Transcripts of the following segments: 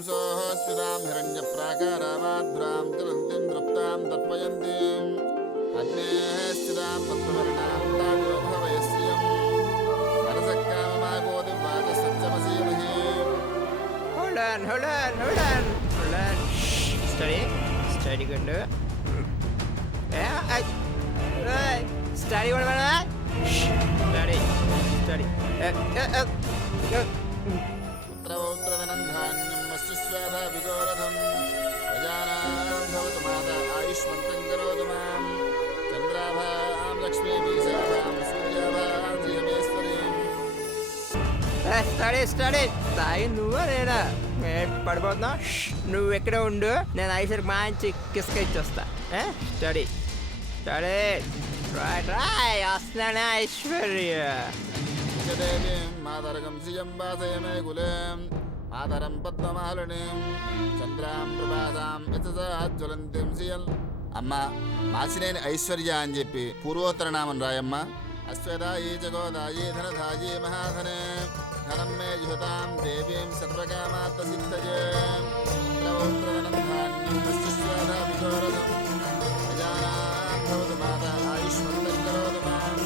सोऽस्वितां हिरण्यप्राकारावाद्भ्रां तिलन्तीं तृप्तां तर्पयन्तीम् अग्नेः स्थितां पद्मवर्णां ताजो भवयस्यम् नरसक्काममागोदिवाचसत्यमसीमहि. Hold on. Steady gundu. Steady what about that? Steady. पुत्रवौत्रवनन्धान्यं मत्स्यस्वाधा विगोरथं प्रजानां भवतु माता आयुष्मन्तं करोतु मां चन्द्राभां लक्ष्मीमीशाभां सूर्याभां धियमेश्वरीम्. స్టడీ తాగి నువ్వు నేనా పడిపోతున్నా. నువ్వు ఎక్కడే ఉండు, నేను ఐసరికి మంచి కిస్క ఇచ్చొస్తా. స్టడీ రాయ్ వస్తున్నానే ఐశ్వర్య. देवीं मातरकं श्रियं वासयमे कुलें मातरं पद्ममालिनीं चन्द्रां प्रभासां यतज्वलन्तीं श्रियं. అమ్మ మాసినేని ఐశ్వర్య అని చెప్పి పూర్వోత్తర నామం రాయమ్మ. అశ్వదాయీ జగోదాయీ ధనధాయీ మహాధనే ధనం మే జుహతాం దేవీం సర్వకామార్థసిద్ధయే. పుత్రవౌత్రవనంధాన్యం మత్స్యస్వాధా విగోరథం ప్రజానాం భవతు మాతా ఆయుష్మంతం కరోతు మాం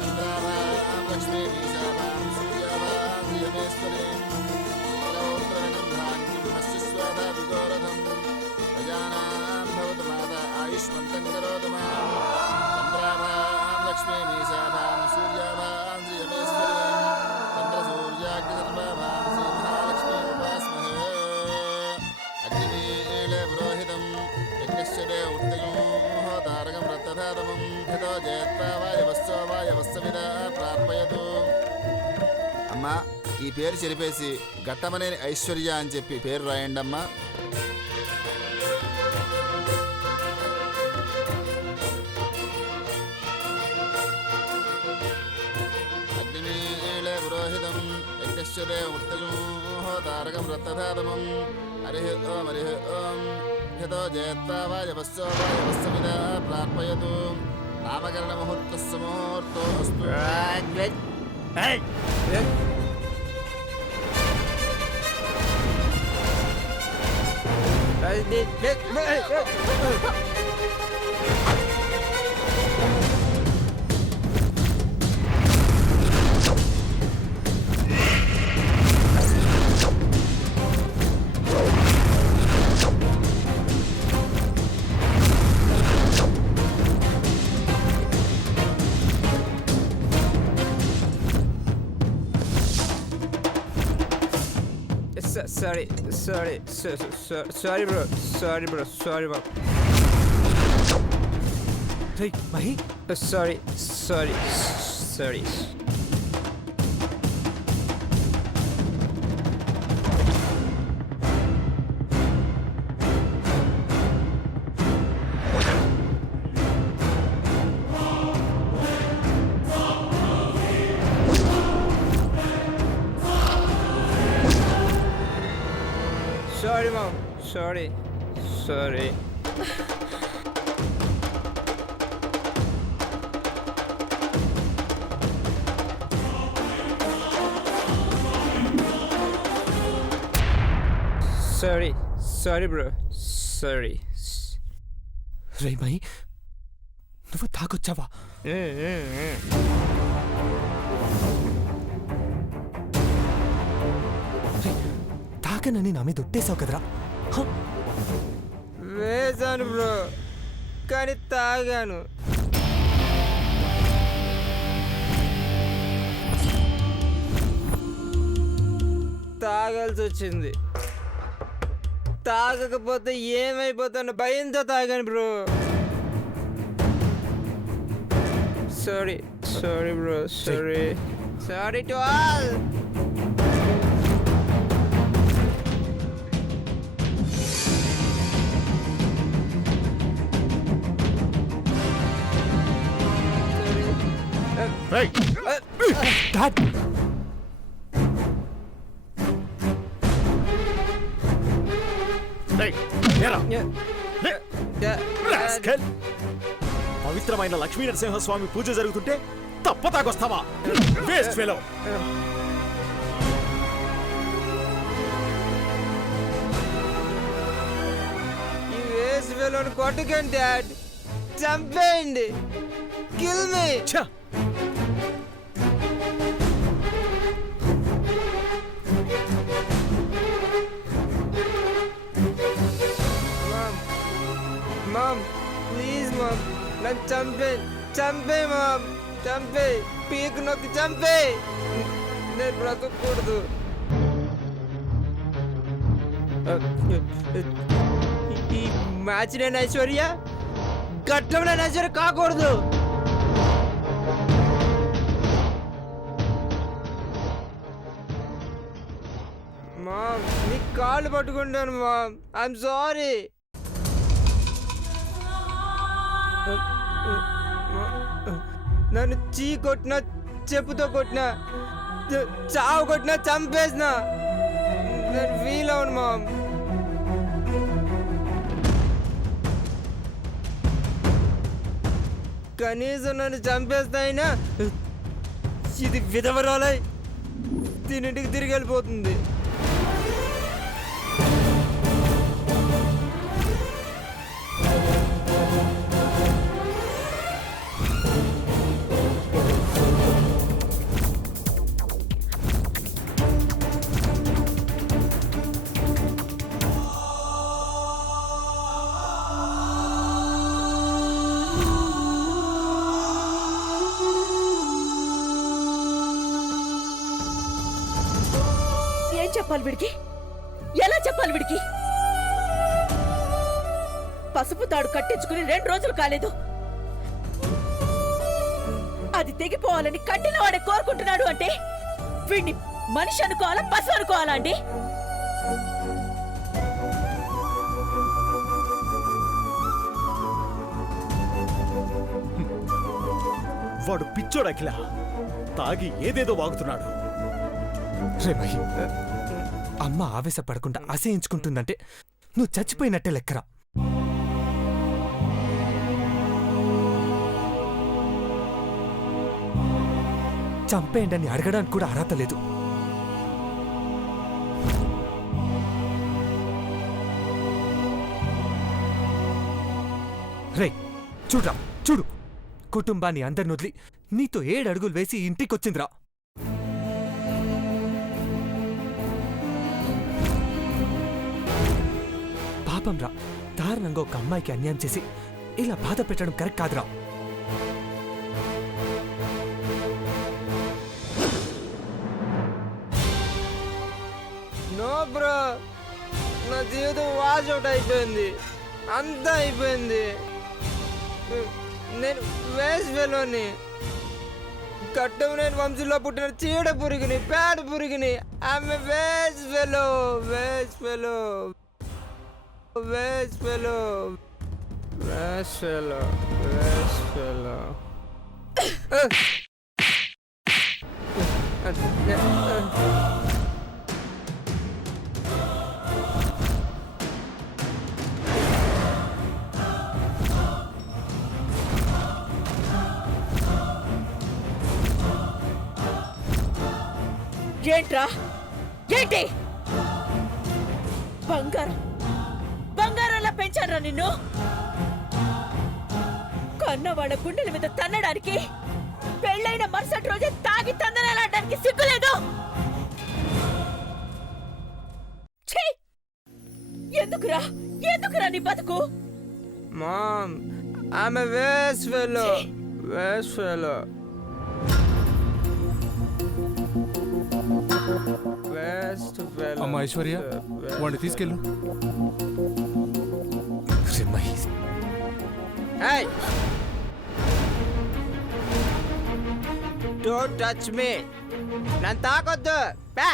చంద్రాభాం లక్ష్మీమీశాభాం సూర్యాభాం ధియమేశ్వరీం. పుత్రవౌత్రవనంధాన్యం మత్స్యస్వాధా విగోరథం ప్రజానాం భవతు మాతా ఆయుష్మంతం కరోతు మాం చంద్రాభాం లక్ష్మీమీశాభాం సూర్యాభాం ధియమేశ్వరీం. చంద్రసూర్యాగ్నిసర్వాభాం శ్రీమహాలక్ష్మీముపాస్మహే. అగ్నిమీళే పురోహితం యజ్ఞశ్చరే ఉత్తయోః తారకం రక్తధాతమం యతో జయత్రా వాయవస్సో వాయవస్సవిద ప్రార్పయతు. అమ్మా ఈ పేరు చెరిపేసి ఘట్టమనేని ఐశ్వర్య అని చెప్పి పేరు రాయండి అమ్మా. అగ్నిమీళే పురోహితం యజ్ఞశ్చరే ఉత్తయోః తారకం రక్తధాతమం హరిః ఓం యతో జయత్రా వాయవస్సో వాయవస్సవిద ప్రార్పయతు. నామకరణ ముహూర్తస్య ముహూర్తో అస్తు. Sorry bro. రేయ్ Mahi, Sorry. Sorry mom. Sorry. Sorry bro. Sorry. రేయ్ మహి, నువ్వు తాగొచ్చావా? తాగనని నా మీద ఒట్టేసావు కదరా. వేసాను బ్రో, కానీ తాగాను. తాగాల్సి వచ్చింది. తాగకపోతే ఏమైపోతాను భయంతో తాగాను bro. Sorry bro. Sorry to all. Dad, పవిత్రమైన లక్ష్మీ నరసింహస్వామి పూజ జరుగుతుంటే తప్పతాకొస్తావా? Waste fellow. వెళ్ళని కొట్టకండి డాడ్, చంపేయండి, కిల్ మీ. ఛ! మామ్ ప్లీజ్ మామ్, నన్ను చంపే మామ్, చంపే, పీక్ నొక్కి చంపే, నేను బ్రతకూడదు. ఈ మ్యాచ్ నేను ఐశ్వర్య, ఘట్టం నేను ఐశ్వర్య కాకూడదు. మామ్ నీ కాళ్ళు పట్టుకుంటాను మామ్, ఐఎమ్ సారీ. నన్ను చీ కొట్టినా, చెప్పుతో కొట్టినా, చావు కొట్టినా, చంపేసినా నేను ఫీల్ అవును మామ్. కనీసం నన్ను చంపేస్తాయినా ఇది విధవరాలై దీనింటికి తిరిగి వెళ్ళిపోతుంది. చెప్పాలి వీడికి? ఎలా చెప్పాలి వీడికి? పసుపు తాడు కట్టించుకుని 2 రోజులు కాలేదు, అది తెగిపోవాలని కట్టిన వాడే కోరుకుంటున్నాడు అంటే వీడిని మనిషి అనుకోవాలా, పశువు అనుకోవాలా అండి? వాడు పిచ్చోడు అఖిల, తాగి ఏదేదో వాగుతున్నాడు. రేమయ్య, అమ్మ ఆవేశపడకుండా అసహించుకుంటుందంటే నువ్వు చచ్చిపోయినట్టే లెక్కరా. చంపేయండి అని అడగడానికి కూడా అర్హత లేదు. రే చూడ్రా, చూడు, కుటుంబాన్ని అందరిని వదిలి నీతో 7 అడుగులు వేసి ఇంటికొచ్చిందిరా. పాపం రా, దారుణంగా ఒక అమ్మాయికి అన్యాయం చేసి ఇలా బాధ పెట్టడం కరెక్ట్ కాదురా. నో బ్రో, నా జీవితం వాష్ అవుట్ అయిపోయింది, అంతా అయిపోయింది. నేను వేస్ట్ ఫెలోని, కట్టం నేను వంశంలో పుట్టిన చీడ పురుగుని, పేడ పురుగుని. ఆమె waste fellow, waste fellow, waste fellow, waste fellow, waste fellow. ఏంట్రా, ఏంటి? బంగారం బంగారంలా పెంచారా నిన్ను? కన్న వాళ్ళ గుండెల మీద తన్నడానికి, పెళ్ళైన మరుసటి రోజే తాగి తందనాలాడడానికి సిగ్గులేదు? ఛీ! ఎందుకురా, ఎందుకురా నీ బతుకు? మామ్, ఆమె waste fellow, waste fellow, waste fellow. అమ్మా ఐశ్వర్య, వాడిని తీసుకెళ్ళు. Hey! Don't touch me! నన్ను తాకొద్దు! పా!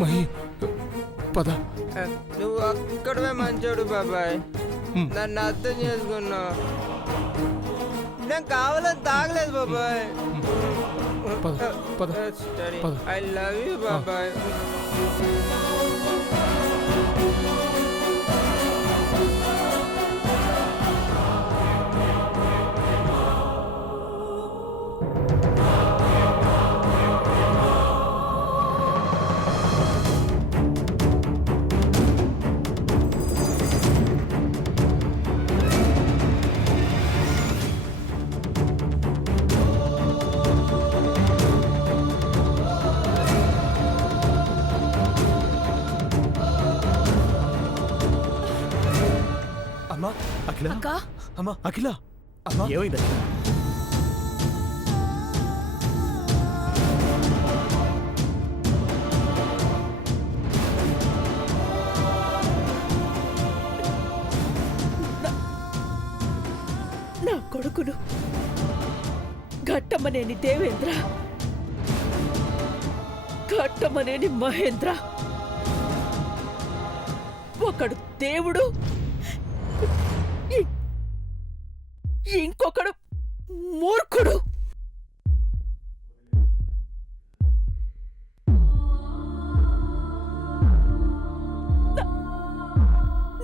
మహి, పద. నువ్వు ఒక్కడమే మంచోడు బాబాయ్, నన్ను అర్థం చేసుకున్నావు. నేను కావాలని తాగలేదు బాబాయ్. పద, పద, పద. ఐ లవ్ యూ బాబాయ్. అమ్మా అఖిల అమ్మా ఏమైంది అఖిల? నా కొడుకులు ఘట్టమనేని దేవేంద్ర, ఘట్టమనేని మహేంద్ర, ఒకడు దేవుడు, ఇంకొకడు మూర్ఖుడు.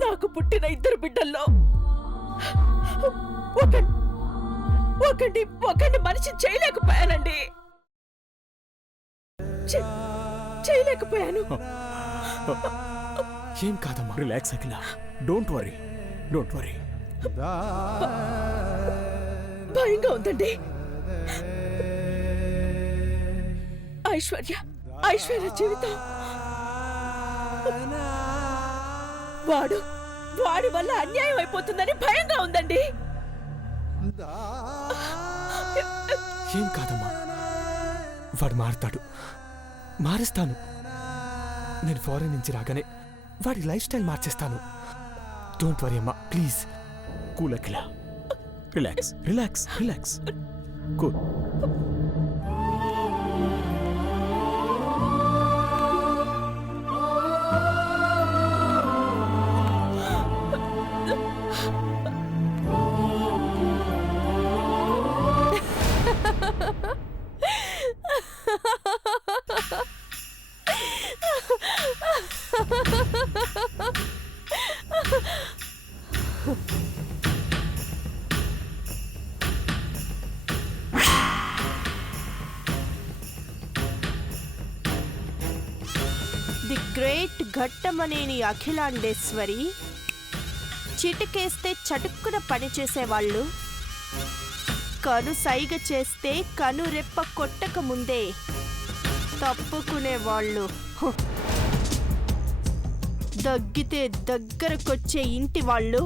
నాకు పుట్టిన 2 బిడ్డల్లో ఒకడిని మనిషి చేయలేకపోయానండి. చేయలేకపోయాను. ఏం కాదమ్మా. Relax Akhila, don't worry, don't worry. భయంగా ఉందండి. ఐశ్వర్య జీవితం వాడి వల్ల అన్యాయం అయిపోతుందని భయంగా ఉందండి. ఏం కాదమ్మా, వాడు మారుతాడు, మారుస్తాను. నేను ఫారెన్ నుంచి రాగానే వాడి లైఫ్ స్టైల్ మార్చేస్తాను. డోంట్ వరీ అమ్మా, please. Cool Akhila, relax relax relax, cool. The great Ghattamaneni Akhilandeshwari, చిటికేస్తే చటుక్కున పనిచేసేవాళ్ళు, కను సైగ చేస్తే కను రెప్ప కొట్టక ముందే తప్పుకునేవాళ్ళు, దగ్గితే దగ్గరకొచ్చే ఇంటి వాళ్ళు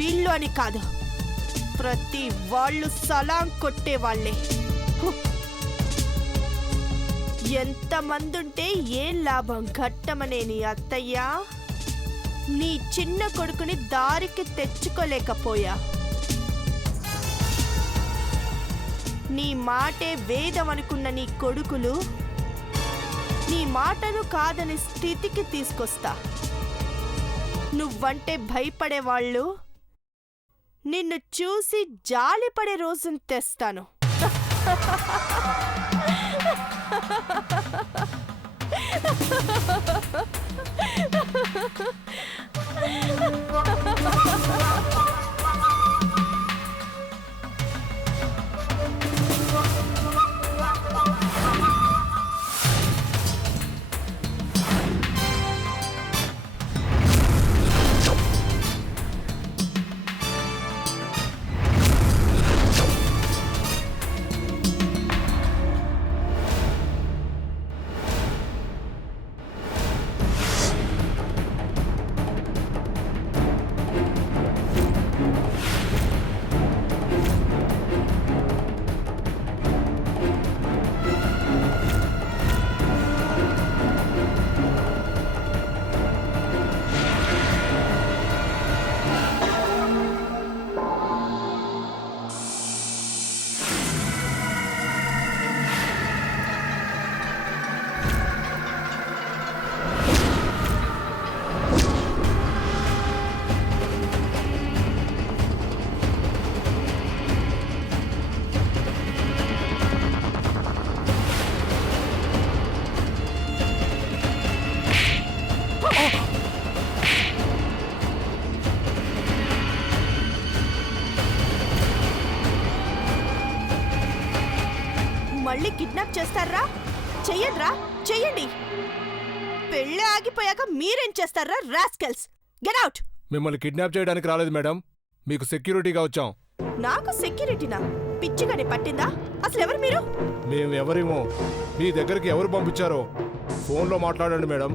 వీళ్ళు అని కాదు, ప్రతి వాళ్ళు సలాం కొట్టేవాళ్లే. ఎంతమందుంటే ఏం లాభం ఘట్టమనేని అత్తయ్య? నీ చిన్న కొడుకుని దారికి తెచ్చుకోలేకపోయా. నీ మాటే వేదం అనుకున్న నీ కొడుకులు నీ మాటను కాదని స్థితికి తీసుకొస్తా. నువ్వంటే భయపడేవాళ్ళు నిన్ను చూసి జాలిపడే రోజును తెస్తాను. మళ్ళీ కిడ్నాప్ చేస్తారా? చెయ్యండ్రా, చెయ్యండి. పెళ్ళి ఆగిపోయాక మీరేం చేస్తారా రాస్కెల్స్? Get out. మిమ్మల్ని కిడ్నాప్ చేయడానికి రాలేదు మేడం, మీకు సెక్యూరిటీగా వచ్చాం. నాకు సెక్యూరిటీనా? పిచ్చిగానే పట్టిందా? అసలు ఎవరు మీరు? మేము ఎవరేమో మీ దగ్గరికి ఎవరు పంపించారో ఫోన్లో మాట్లాడండి మేడం.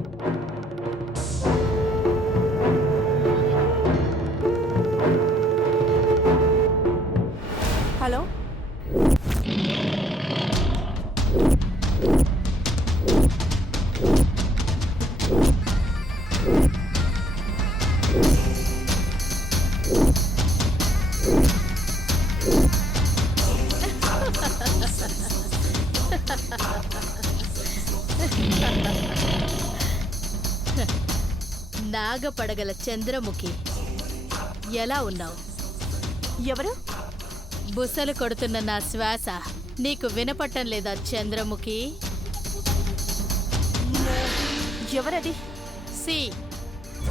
నాగపడగల చంద్రముఖి. ఎలా ఉన్నావు? ఎవరు? బుసలు కొడుతున్న నా శ్వాస నీకు వినపట్టం లేదా చంద్రముఖి? ఎవరది? సి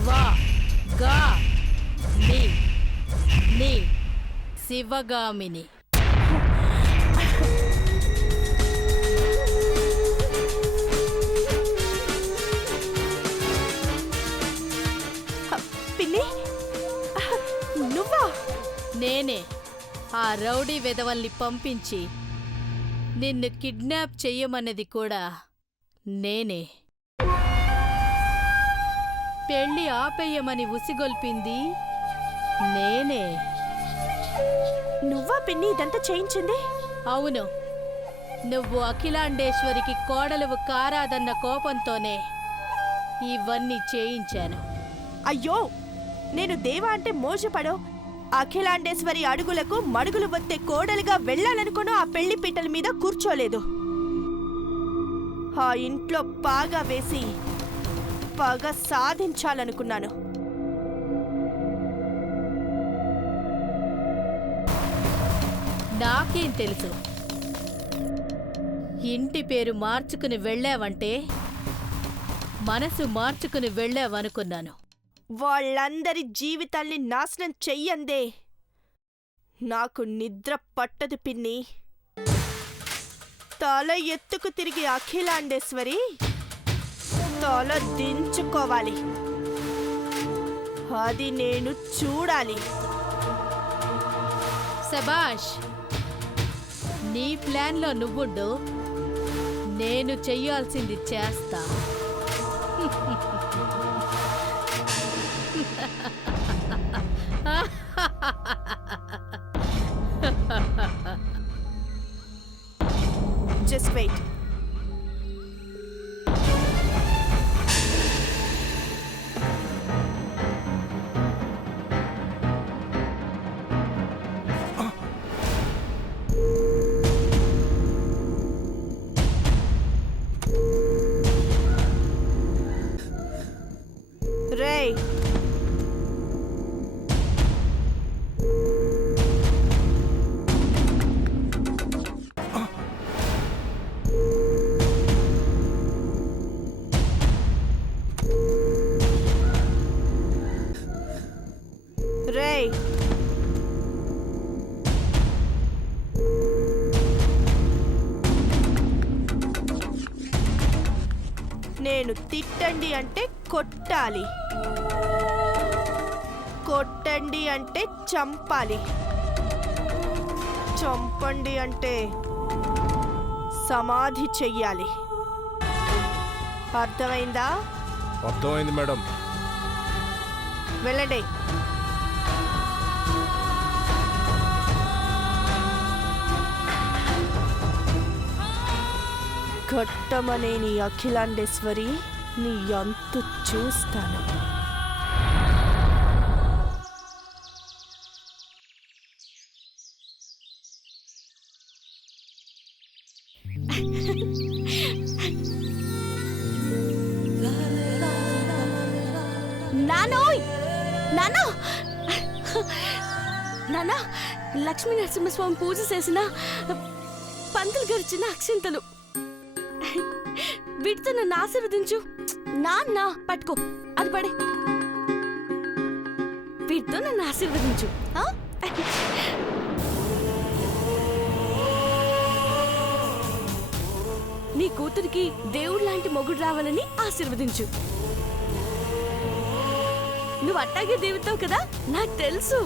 వా గా ని ని శివగామిని. పిన్ని, నువ్వా? నేనే ఆ రౌడీ వెధవల్ని పంపించి నిన్ను కిడ్నాప్ చెయ్యమన్నది కూడా నేనే. పెళ్లి ఆపేయమని ఉసిగొల్పింది నేనే. నువ్వా పిన్ని ఇదంతా చేయించింది? అవును, నువ్వు అఖిలాండేశ్వరికి కోడలువు కారాదన్న కోపంతోనే ఇవన్నీ చేయించాను. అయ్యో, నేను దేవా అంటే మోసపడో అఖిలాండేశ్వరి అడుగులకు మడుగులు వత్తే కోడలుగా వెళ్ళాలనుకున్న ఆ పెళ్లి పీటల మీద కూర్చోలేదు. ఆ ఇంట్లో పాగా వేసి పగ సాధించాలనుకున్నాను. నాకేం తెలుసు? ఇంటి పేరు మార్చుకుని వెళ్ళావంటే మనసు మార్చుకుని వెళ్ళావనుకున్నాను. వాళ్ళందరి జీవితాల్ని నాశనం చెయ్యందే నాకు నిద్ర పట్టదు పిన్ని. తల ఎత్తుకు తిరిగి అఖిలాండేశ్వరి తల దించుకోవాలి. అది నేను చూడాలి. శబాష్, నీ ప్లాన్లో నువ్వుండు, నేను చెయ్యాల్సింది చేస్తా. Just wait. రేయ్, రేయ్, నేను తిట్టండి అంటే కొట్టాలి, కొట్టండి అంటే చంపాలి, చంపండి అంటే సమాధి చెయ్యాలి. అర్థమైందా? అర్థమైంది మేడం. వెళ్ళండి. ఘట్టమనే నీ అఖిలాండేశ్వరి నీ అంతు చూస్తాను. నానోయ్, నాన్న, నాన్న, లక్ష్మీ నరసింహస్వామి పూజ చేసిన పంతులు గడిచిన అక్షింతలు వీటితో నన్ను ఆశీర్వదించు. నాన్న పట్టుకో, అది పడే. వీటితో నన్ను ఆశీర్వదించు. నీ కూతురికి దేవుడు లాంటి మొగుడు రావాలని ఆశీర్వదించు. నువ్వు అట్టాగే దేవుతావు కదా, నాకు తెలుసు.